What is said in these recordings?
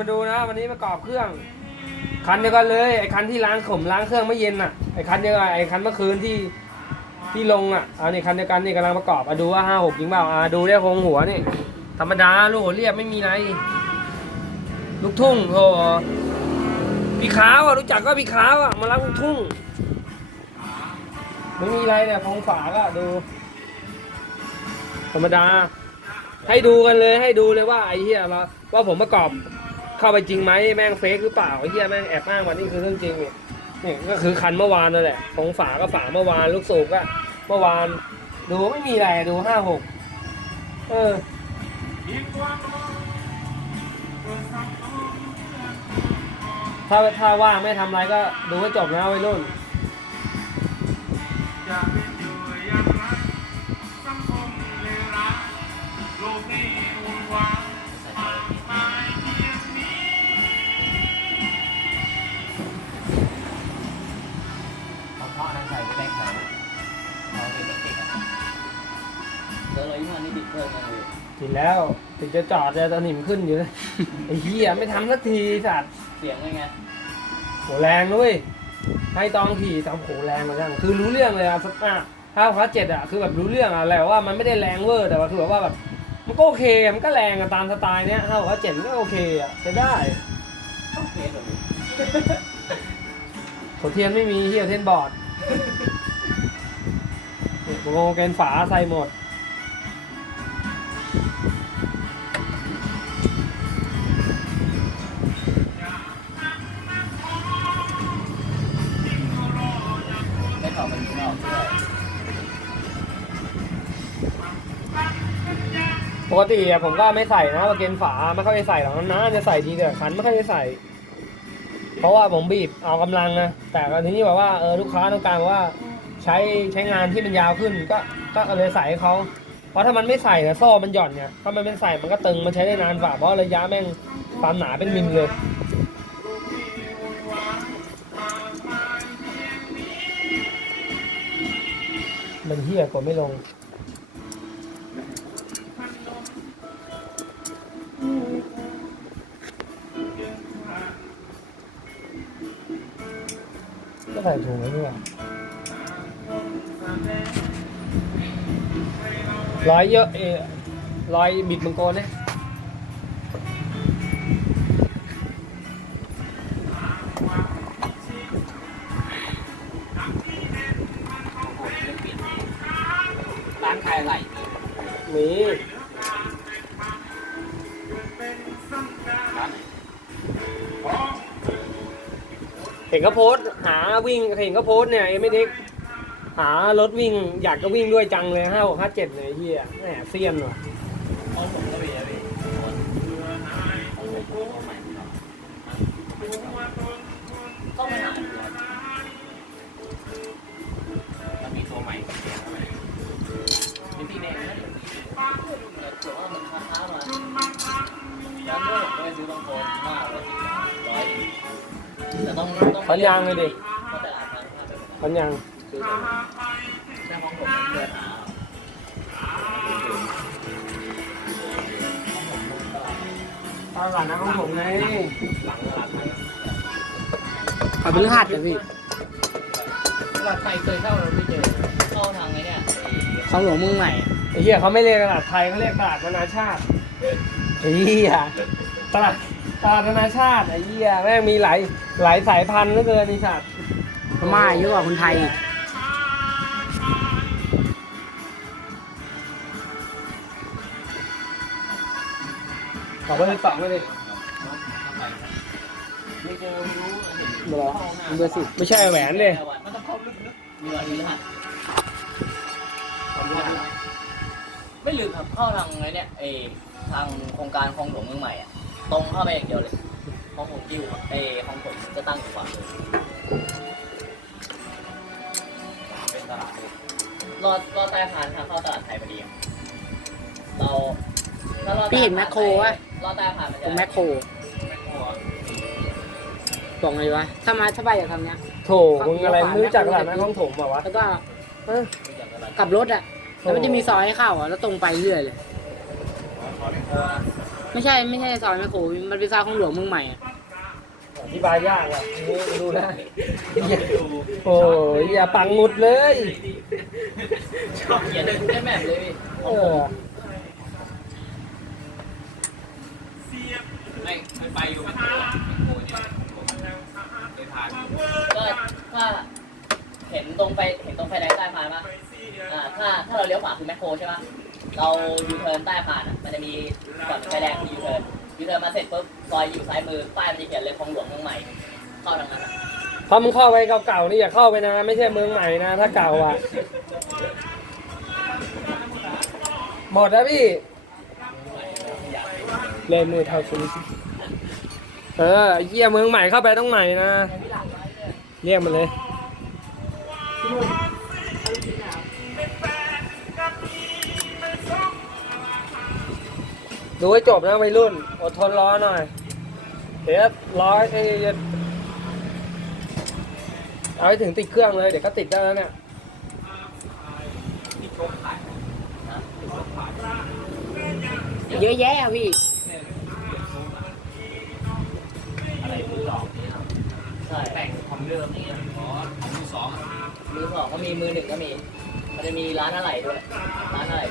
มาดูนะวันนี้ประกอบเครื่อง คันเดียวกันเลยไอ้คันที่ล้างขมล้างเครื่องไม่เย็นอะไอ้คันเดียวกันไอ้คันเมื่อคืนที่ที่ลงอะอันนี้คันเดียวกันนี่กำลังประกอบอะดูว่าห้าหกจริงเปล่าอะดูได้โครงหัวนี่ธรรมดาลูกหัวเรียบไม่มีอะไรลูกทุ่งโธ่พี่ขาวอะรู้จักก็พี่ขาวอะมาล้างลูกทุ่งไม่มีอะไรเนี่ยโครงฝาก็ดู ธรรมดา ให้ดูกันเลยให้ดูเลยว่าไอ้เหี้ยเราว่าผมประกอบ เข้าไปจริงไหมแม่งเฟกหรือเปล่าไอ้เหี้ยแม่งแอบอ้างวันนี้คือเรื่องจริงเนี่ยนี่ก็คือคันเมื่อวานนั่นแหละของฝาก็ฝาเมื่อวานลูกสูบก็เมื่อวาน ดูไม่มีอะไรดูห้าหกเออถ้าถ้าว่างไม่ทำอะไรก็ดูให้จบนะวัยรุ่น จะจอดจะตะหนิมขึ้นอยู่เลยไอ้เหี้ยไม่ทำสักทีสัตว์เสียงเป็นไงโหแรงด้วยให้ตองขี่ตามโหแรงเหมือนกันคือรู้เรื่องเลยอะสักอะถ้าคลาสเจ็ดอะคือแบบรู้เรื่องอะแต่ว่ามันไม่ได้แรงเวอร์แต่ว่าคือแบบว่าแบบมันก็โอเคมันก็แรงอะตามสไตล์เนี้ยถ้าคลาสเจ็ดมันก็โอเคอะใช้ได้ต้องเทสเหรอพี่หัวเทียนไม่มีเฮียเทียนบอร์ดโงเกนฝาใส่หมด กติอะผมก็ไม่ใส่นะเกนฝาไม่ค่อยได้ใส่หรอกนะจะใส่ทีแต่คันไม่ค่อยได้ใส่ เพราะว่าผมบีบเอากำลังนะแต่ทีนี้แบบว่าเออลูกค้าต้องการว่าใช้ใช้งานที่มันยาวขึ้นก็ก็เลยใส่ให้เขาเพราะถ้ามันไม่ใส่นะโซ่มันหย่อนเนี่ยถ้ามันไม่ใส่มันก็ตึงมันใช้ได้นานกว่าเพราะระยะแม่งความหนาเป็นมิลเลยมันเฮี้ยกว่าไม่ลง ก็ใส่ถุงไว้ด้วยร้อยเยอะเออร้อยบิดมังกรเนี่ย วิ่งเห็นเขาโพสเนี่ยเอ็มไม่เด็กหารถวิ่งอยากจะวิ่งด้วยจังเลยห้าหกห้าเจ็ดเลยไอ้เฮียแหมเซียนว่ะเอาผมก็มีนะพี่เอาตัวใหม่ต้องไปหามันมีตัวใหม่เสีพี่แดงนะเดี๋ยวถือว่ามันค้ามาแล้วเมื่อผมไปซื้อบางคนมากร้อยแต่ต้องต้องพันยางเลยดิ ป็นพันยางคือแค่ของผมเดือนหาตลาดน้ำของผมไงหลังตลาดไทยขับพฤหัสเลยพี่ตลาดไทยเคยเข้าเราไม่เจอเข้าทางไงเนี่ยเขาหลวงมุ่งใหม่อะไอ้เฮียเขาไม่เรียกตลาดไทยเขาเรียกตลาดนานาชาติไอ้เฮียตลาดตลาดนานาชาติไอ้เฮียแม่งมีหลายหลายสายพันธุ์เหลือเกินไอ้สัตว์พ ม่าเยอะกว่าคนไทยอีกต่อไปเลยต่อไปเลยไม่เจอไม่รู้เห็นเบอร์เบอร์สิบไม่ใช่แหวนเลยมันต้องเข้าลึกๆมีวันพฤหัสไม่ลืมครับเข้าทางไงเนี่ยไอทางโครงการคลองหลวงเมืองใหม่อะตรงเข้าไปอย่างเดียวเลยคลองผมกิ้วไอคลองผมจะตั้งอยู่ขวามือ รอดรอดใต้อาคารทางเข้าตลาดไทยพอดีอะเราถ้ารอดใต้พี่เห็นแมคโครวะรอดใต้อาคารมันตจะรงแมคโครแมคโครอะบอกเลยวะถ้ามาถ้าไปอยากทำเนี้ย โถมึงอะไรไม่รู้จักตลาดน้ำของถมเปล่าวะแล้วก็เออรู้จักกันไหมกลับรถอะแล้วมันจะมีซอยให้เข้าอะแล้วตรงไปเรื่อยเลยขอแมคโครนะไม่ใช่ไม่ใช่ซอยแมคโครมันเป็นซอยของหลวงเมืองใหม่อะ อธิบายยากว่ะนี่ดูนะโอ้ยอย่าปังหมุดเลย ชอบเขียนเลยแค่แมปเลยพี่เออไม่ไม่ไปอยู่มันโง่เนี่ยไปผ่านก็ถ้าเห็นตรงไปเห็นตรงไฟแดงใต้พานปะอ่าถ้าถ้าเราเลี้ยวขวาคือแมคโครใช่ปะเรายูเทิร์นใต้พานอะมันจะมีก่อนไฟแดงคือยูเทิร์น ยูเทิร์นมาเสร็จปุ๊บซอยอยู่ซ้ายมือป้ายมันจะเขียนเลยคลองหลวงเมืองใหม่เข้าทางนั้นอะพอมึงเข้าไปเก่าๆนี่อย่าเข้าไปนะ ไม่ใช่เมืองใหม่นะ ถ้าเก่าอะ หมดแล้วพี่ เล่นมือเท่าชีวิตเออไอ้เยี่ยเมืองใหม่เข้าไปต้องใหม่นะ เรียกมันเลย ดูให้จบนะวัยรุ่น อดทนรอหน่อย เดี๋ยวร้อยเอ้ยเอาให้ถึงติดเครื่องเลย เดี๋ยวก็ติดได้แล้วเนี่ยเยอะแยะอะพี่อะไรมือสองนี่ครับใช่แต่งของเดิมนี่อ๋อของมือสองมือสองก็มีมือหนึ่งก็มี มันจะมีร้านอะไรด้วย ร้านอะไร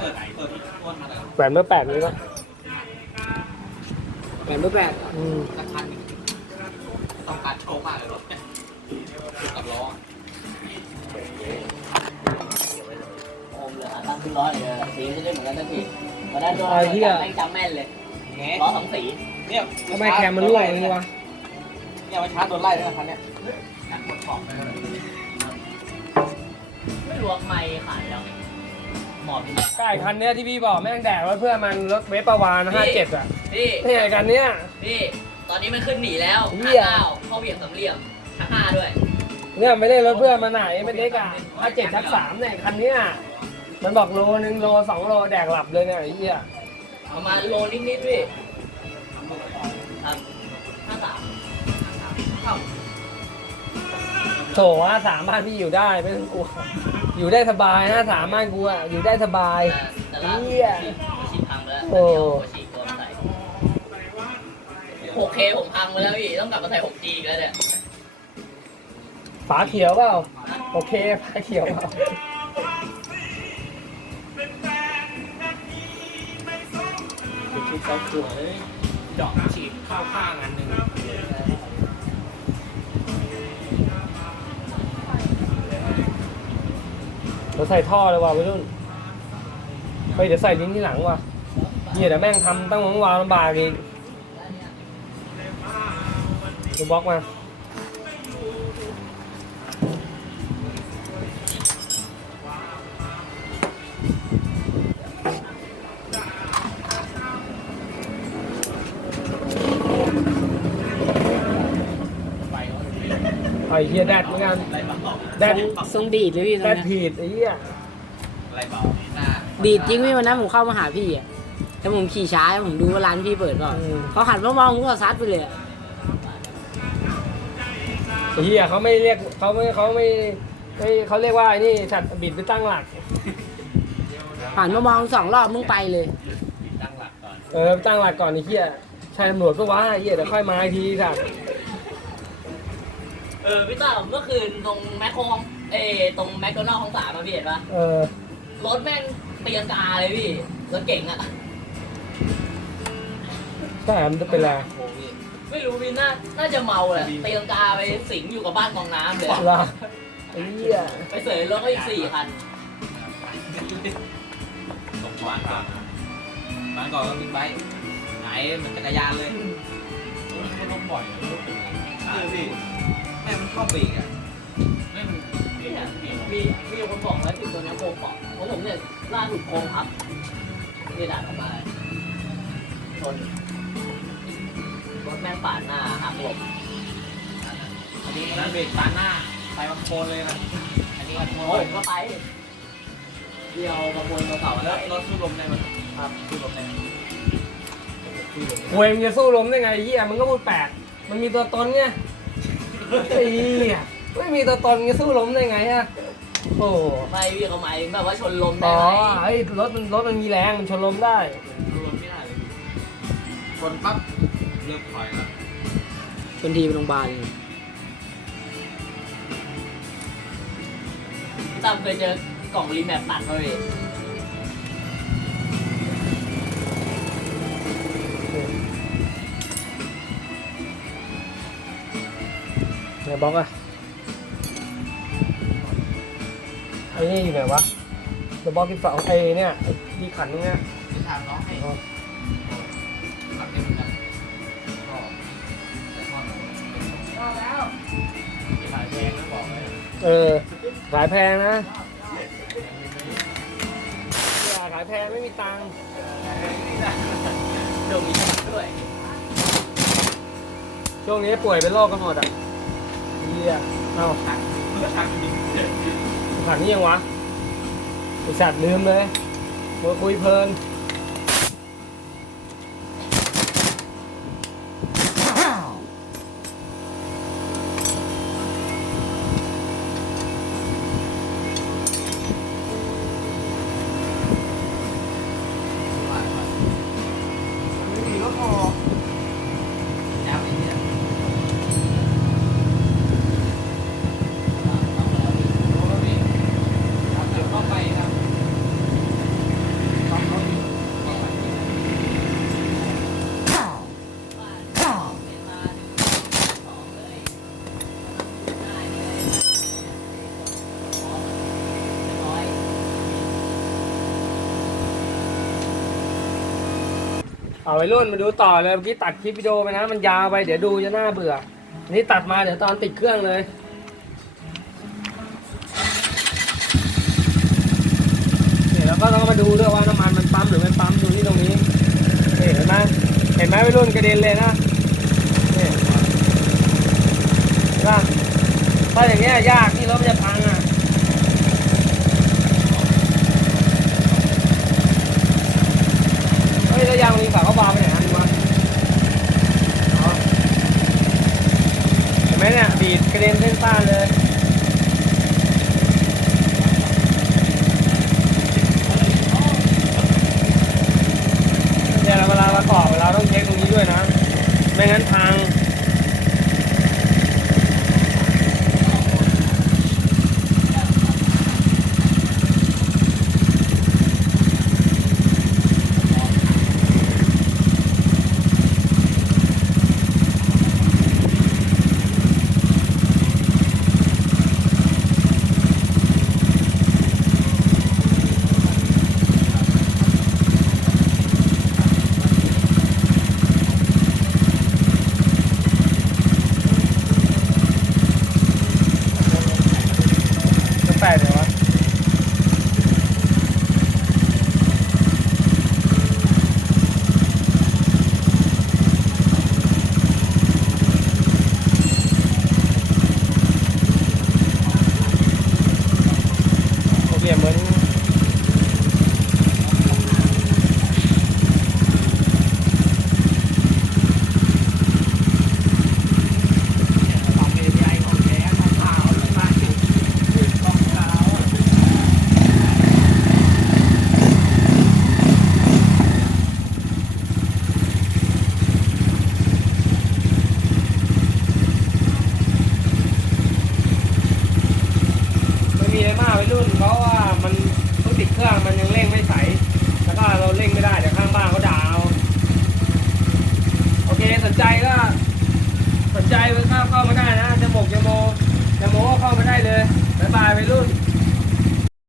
มือหนึ่งด้วยร้านเปิดเปิดต้นอะไรแหวนเมื่อแปดนี้ปะแปดเบอร์แปดอืมราคาต้องการโชว์มากเลยรถกับล้อโอมเลยอะตั้งขึ้นร้อยเลยสีจะได้เหมือนกันทันทีวันนั้นโดนแม่งจำแม่นเลยล้อสองสีเนี่ยทำไมแคมมันรั่วอย่างนี้วะเนี่ยมันชาร์จโดนไล่ด้วยนะคันเนี้ยนักหมดของไปเลยไม่รู้ว่าไม่ขายแล้ว หมอบพี่ใกล้คันเนี้ยที่พี่บอกแม่งแดกไว้เพื่อมันรถเวฟประวานห้าเจ็ดอะพี่นี่ไงกันเนี้ย พี่ ตอนนี้มันขึ้นหนีแล้วเหี้ห้ายเก้าเข้าเหวี่ยงสามเหลี่ยมชักห้าด้วยเนี่ยไม่ได้รถเพื่อนมาไหนไม่เล็กอะห้าเจ็ดทักสามเนี่ยคันเนี้ยมันบอกโลนึงโลสองโลแดกหลับเลยเนี่ยไอ้เหี้ยประมาณโลนิดๆพี่ครับห้าสามเข้าโถว่าสามบ้านพี่อยู่ได้ไม่ต้องกลัว อยู่ได้สบายนะสามบ้านกูอะอยู่ได้สบายแต่แต่ล่าสุดเหี้ยฉีดฉีดพังไปแล้วโอ้เดี๋ยวฉีดตัวมาใส่ 6K ผมพังไปแล้วพี่ต้องกลับมาใส่ 6G อีกแล้วเนี่ยฝาเขียวเปล่าโอเคฝาเขียวเปล่าชุดเขาสวยเจาะฉีดเข้าข้างอันหนึ่ง เราใส่ท่อเลยว่ะวัยรุ่นไปเดี๋ยวใส่ลิ้นที่หลังว่ะเหี้ยเดี๋ยวแม่งทำตั้งวงวางลำบากอีกดูบล็อกมาไอ้เฮียแดดเหมือนกัน แดดทรงดีดเลยพี่ตรงแดดเนี้ยผิดไอ้เหี้ยอะไรเบาหน้าดีดจริงพี่วันนั้นผมเข้ามาหาพี่อะแล้วผมขี่ช้าผมดูว่าร้านพี่เปิดเปล่าเขาหันมามองผมก็ซัดไปเลยอะไอ้เหี้ยเขาไม่เรียกเขาไม่เขาไม่ไม่เขาเรียกว่าไอ้นี่สัตว์บิดไปตั้งหลัก หันมามองสองรอบมึงไปเลย ตั้งหลักก่อน เออตั้งหลักก่อนไอ้เหี้ยใช่ตำรวจก็ว่าไอ้เหี้ยเดี๋ยวค่อยมาอีกทีสัตว์ เออพี่ต้าเมื่อคืนตรงแมคโครของเออตรงแมคโดนัลล์ของสามมาพี่เห็นปะเออรถแม่งเตียงกาเลยพี่รถเก่งอะใช่มันจะเป็นไรโอ้พี่ไม่รู้พี่น่าน่าจะเมาแหละเตียงกาไปสิงอยู่กับบ้านกองน้ำเลยล่ะไอ้เหี้ยไปเสยรถก็อีกสี่คันส่งขวานก่อนขวานก่อนก็บิ๊กไบค์ไหนมันจักรยานเลยมันล้มบ่อยเลยรถเป็นไงใช่พี่แม่มัน เข้าไปอีกอะแม่มันเนี่ยมีมีคนบอกไว้ติดตัวเนี้ยโค้งปอกของผมเนี่ยล่าสุดโค้งพับนี่ด่านออกมาชนรถแม่งปาดหน้าหักหลบอันนี้นั้นเบรกตาหน้าไปมาโคนเลยนะอันนี้ก็โคโอ้นก็ไปเดียวมาบนมาเก่าแล้แล้ววรถสู้ลมได้ไหมครับสู้ลมได้ไหมเวยมึงจะสู้ลมได้ไงไอ้เหี้ยมึงก็พูดแปลกมันมีตัวตนไง ไอ้เหี้ยไม่มีตัวตนมึงจะสู้ลมได้ไงอะโอ้ไม่พี่เขาหมายถึงแบบว่าชนลมอ๋ได้อไหมไอ้รถมันรถมันมีแรงมันชนลมได้สู้ลมไม่ได้เลยนปั๊บเริ่มถอยแล้วชนทีไปโรงพยาบาลเลยพี่ตั้มเคยเจอกล่องรีแมปตัดป่ะพี่ นบล็อกอะไอ้นี่อยู่ไหนวะเดอะบล็อกที่ฝั่งไอ้เนี่ยไอ้ที่ขันตรงเนี้ยที่ทางน้องให้ขับได้เหมือนกันก็แต่ข้อหนึ่งที่ขายแพงนะบอกเลยเออขายแพงนะอย่าขายแพงไม่มีตังค์โดมีด้วย ช่วงนี้ป่วยเป็นโรคกันหมดอะ เฮียเอ้าชักเมื่อชักจริงขันนี่ยังวะไอสัตว์ลืมเลยมัวคุยเพลิน ไม่มีรถพอ แอบไอ้เนี่ย ครับเดี๋ยวเข้าไปครับ เอาไปรุ่นมาดูต่อเลยเมื่อกี้ตัดคลิปวิดีโอไปนะ มันยาวไปเดี๋ยวดูจะน่าเบื่อนนี้ตัดมาเดี๋ยวตอนติดเครื่องเลยเนี่ยแล้วก็ต้องมาดูด้วยว่าน้ำมันมันปั๊มหรือไม่ปั๊มดูที่ตรงนี้นี่เห็นไหมเห็นไหมวัยรุ่นกระเด็นเลยนะนี่เห็นปะถ้าอย่างเงี้ยยากที่รถมันจะพังอะ เฮ้ยแล้วยางมีฝาเขาบาไปไหนฮะดูมาเห็นไหมเนี่ยบีดกระเด็นเส้นซ่านเลย